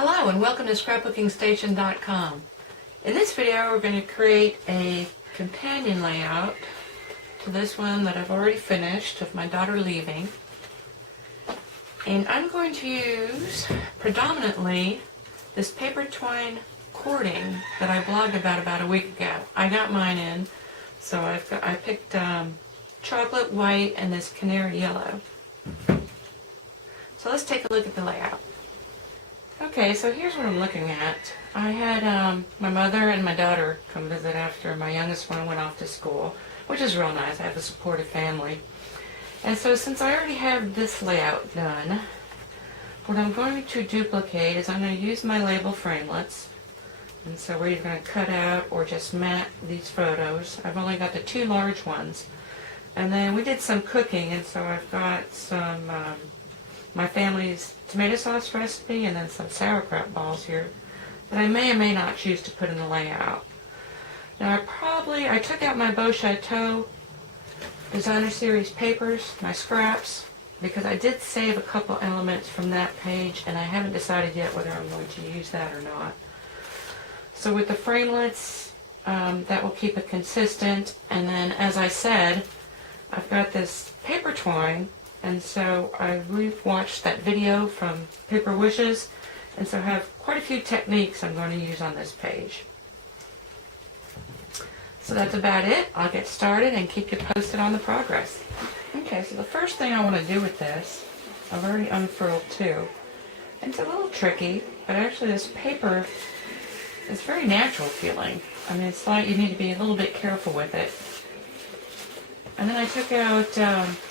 Hello and welcome to scrapbookingstation.com. In this video we're going to create a companion layout to this one that I've already finished of my daughter leaving. And I'm going to use predominantly this Paper Twine Cording that I blogged about a week ago. I got mine in, so I picked chocolate, white, and this canary yellow. So let's take a look at the layout. Okay, so here's what I'm looking at. I had my mother and my daughter come visit after my youngest one went off to school, which is real nice. I have a supportive family. And so since I already have this layout done, what I'm going to duplicate is I'm going to use my label framelits. And so we're either going to cut out or just mat these photos. I've only got the two large ones. And then we did some cooking, and so I've got some my family's tomato sauce recipe and then some sauerkraut balls here that I may or may not choose to put in the layout. Now I took out my Beau Chateau Designer Series papers, my scraps, because I did save a couple elements from that page and I haven't decided yet whether I'm going to use that or not. So with the framelits, that will keep it consistent, and then as I said, I've got this paper twine. And so I watched that video from Paper Wishes, and so I have quite a few techniques I'm going to use on this page. So that's about it. I'll get started and keep you posted on the progress. Okay, so the first thing I want to do with this, I've already unfurled two. It's a little tricky, but actually this paper is very natural feeling. I mean, it's like you need to be a little bit careful with it. And then I took out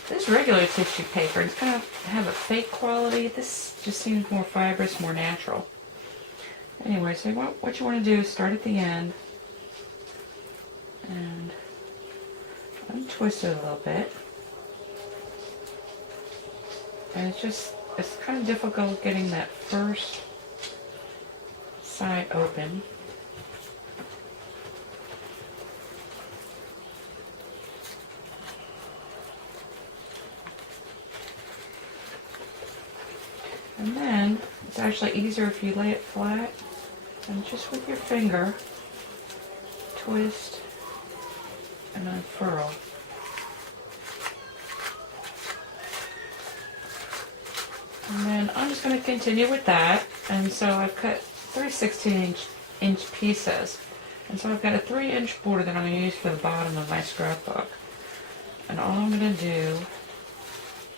this regular tissue paper. It's kind of have a fake quality. This just seems more fibrous, more natural. Anyway, so what you want to do is start at the end and untwist it a little bit. And it's kind of difficult getting that first side open. And then, it's actually easier if you lay it flat and just with your finger, twist and unfurl. And then I'm just going to continue with that. And so I've cut 3 16-inch pieces. And so I've got a 3-inch border that I'm going to use for the bottom of my scrapbook. And all I'm going to do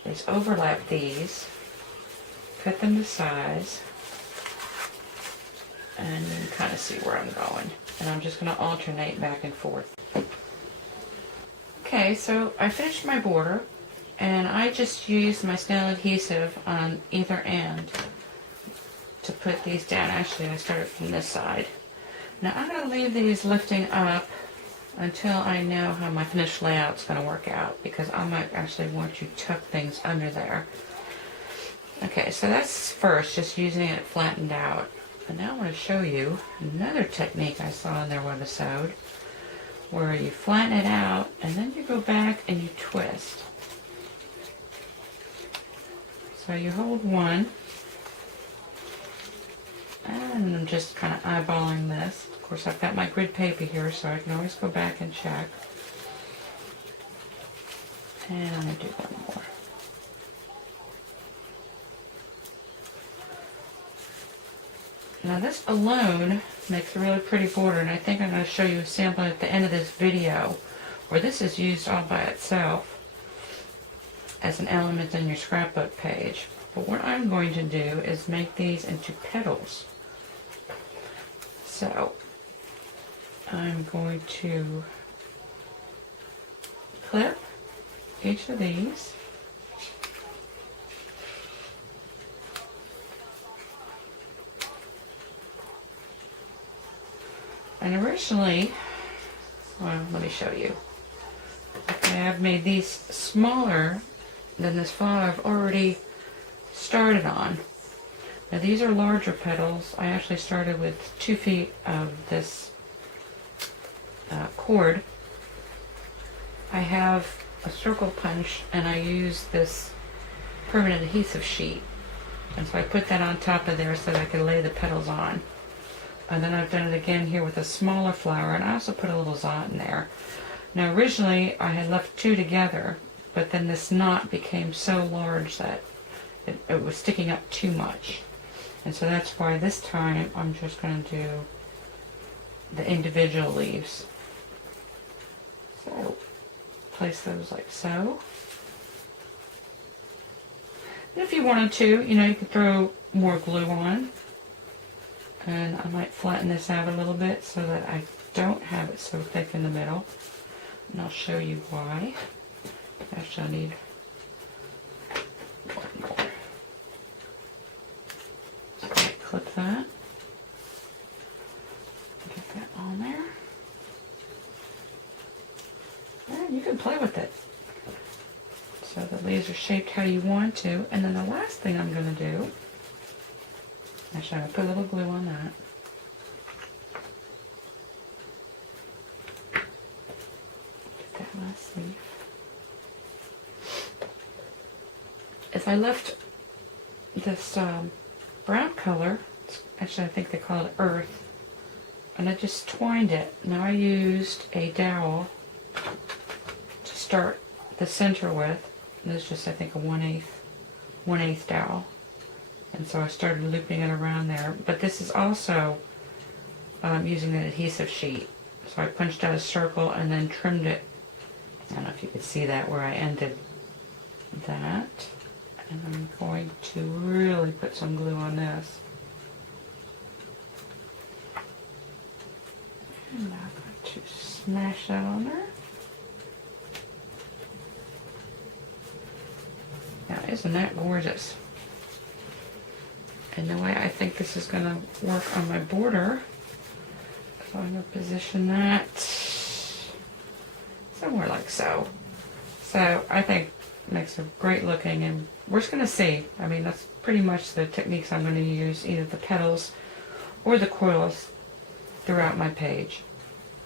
is overlap these. Cut them to size, and you can kind of see where I'm going. And I'm just going to alternate back and forth. Okay, so I finished my border, and I just used my Snell adhesive on either end to put these down. Actually, I started from this side. Now I'm going to leave these lifting up until I know how my finished layout's going to work out, because I might actually want to tuck things under there. Okay, so that's first, just using it flattened out. And now I want to show you another technique I saw in their webisode, where you flatten it out and then you go back and you twist. So you hold one, and I'm just kind of eyeballing this. Of course, I've got my grid paper here, so I can always go back and check. And I'm going to do one more. Now this alone makes a really pretty border, and I think I'm going to show you a sample at the end of this video where this is used all by itself as an element in your scrapbook page. But what I'm going to do is make these into petals. So I'm going to clip each of these. And originally, well, let me show you. Okay, I've made these smaller than this flower I've already started on. Now these are larger petals. I actually started with 2 feet of this cord. I have a circle punch, and I use this permanent adhesive sheet And so I put that on top of there so that I could lay the petals on. And then I've done it again here with a smaller flower, and I also put a little knot in there. Now originally I had left two together, but then this knot became so large that it was sticking up too much. And so that's why this time I'm just going to do the individual leaves. So place those like so. And if you wanted to, you could throw more glue on. And I might flatten this out a little bit so that I don't have it so thick in the middle. And I'll show you why. Actually, I need one more. So I clip that. Get that on there. And you can play with it. So the leaves are shaped how you want to. And then the last thing I'm going to do, actually I'm going to put a little glue on that. Get that last leaf. If I left this brown color, actually I think they call it earth, and I just twined it. Now I used a dowel to start the center with. This is just, I think, a 1/8 dowel. And so I started looping it around there. But this is also using an adhesive sheet. So I punched out a circle and then trimmed it. I don't know if you could see that where I ended that. And I'm going to really put some glue on this. And I'm going to smash that on there. Now, isn't that gorgeous? And the way I think this is going to work on my border, so I'm going to position that somewhere like so. So I think it makes a great looking, and we're just going to see. I mean, that's pretty much the techniques I'm going to use, either the petals or the coils throughout my page.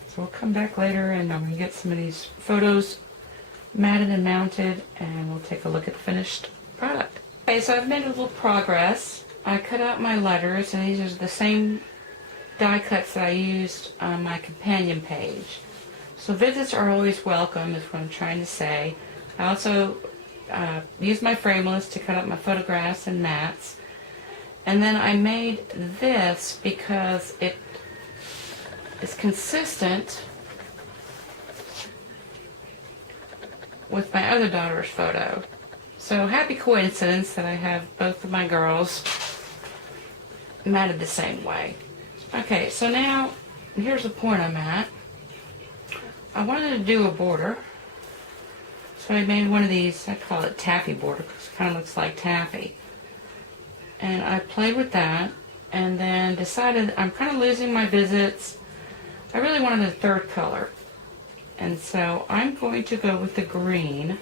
So we'll come back later and I'm going to get some of these photos matted and mounted, and we'll take a look at the finished product. Okay, so I've made a little progress. I cut out my letters, and these are the same die cuts that I used on my companion page. So visits are always welcome is what I'm trying to say. I also used my frameless to cut up my photographs and mats. And then I made this because it is consistent with my other daughter's photo. So happy coincidence that I have both of my girls matted the same way. Okay, so now here's the point I'm at. I wanted to do a border, so I made one of these. I call it taffy border because it kind of looks like taffy. And I played with that and then decided I'm kind of losing my visits. I really wanted a third color. And so I'm going to go with the green,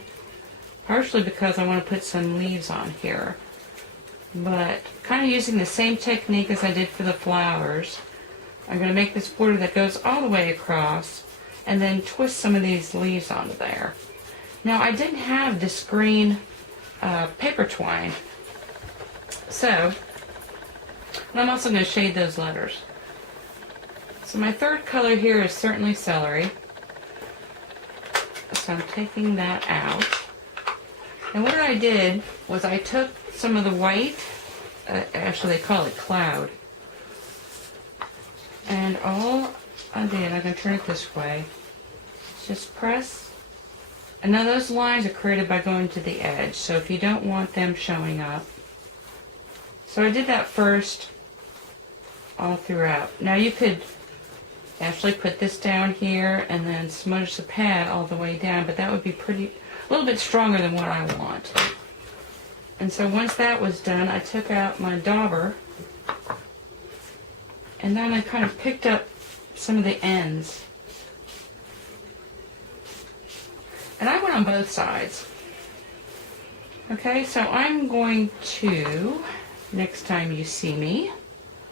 partially because I want to put some leaves on here. But kind of using the same technique as I did for the flowers, I'm going to make this border that goes all the way across and then twist some of these leaves onto there. Now I didn't have this green paper twine, so and I'm also going to shade those letters. So my third color here is certainly celery. So I'm taking that out. And what I did was I took some of the white, actually they call it cloud, and all I did, I'm going to turn it this way, just press, and now those lines are created by going to the edge, so if you don't want them showing up. So I did that first all throughout. Now you could actually put this down here and then smudge the pad all the way down, but that would be a little bit stronger than what I want. And so once that was done, I took out my dauber, and then I kind of picked up some of the ends. And I went on both sides. Okay, so I'm going to, next time you see me,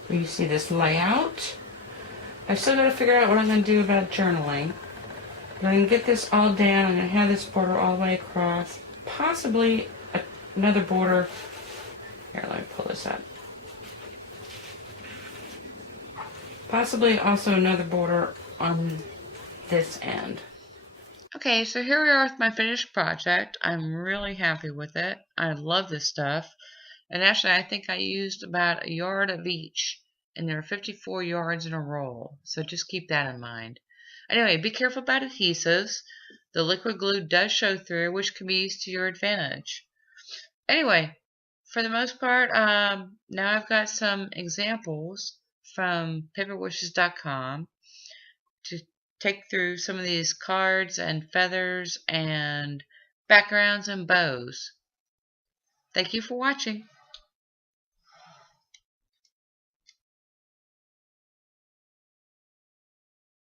or you see this layout, I've still got to figure out what I'm going to do about journaling. But I'm going to get this all down. I'm going to have this border all the way across. Possibly another border Here, let me pull this up. Possibly also another border on this end. Okay, so here we are with my finished project. I'm really happy with it. I love this stuff. And actually, I think I used about a yard of each. And there are 54 yards in a roll. So just keep that in mind. Anyway, be careful about adhesives. The liquid glue does show through, which can be used to your advantage. Anyway, for the most part, now I've got some examples from paperwishes.com to take through some of these cards and feathers and backgrounds and bows. Thank you for watching.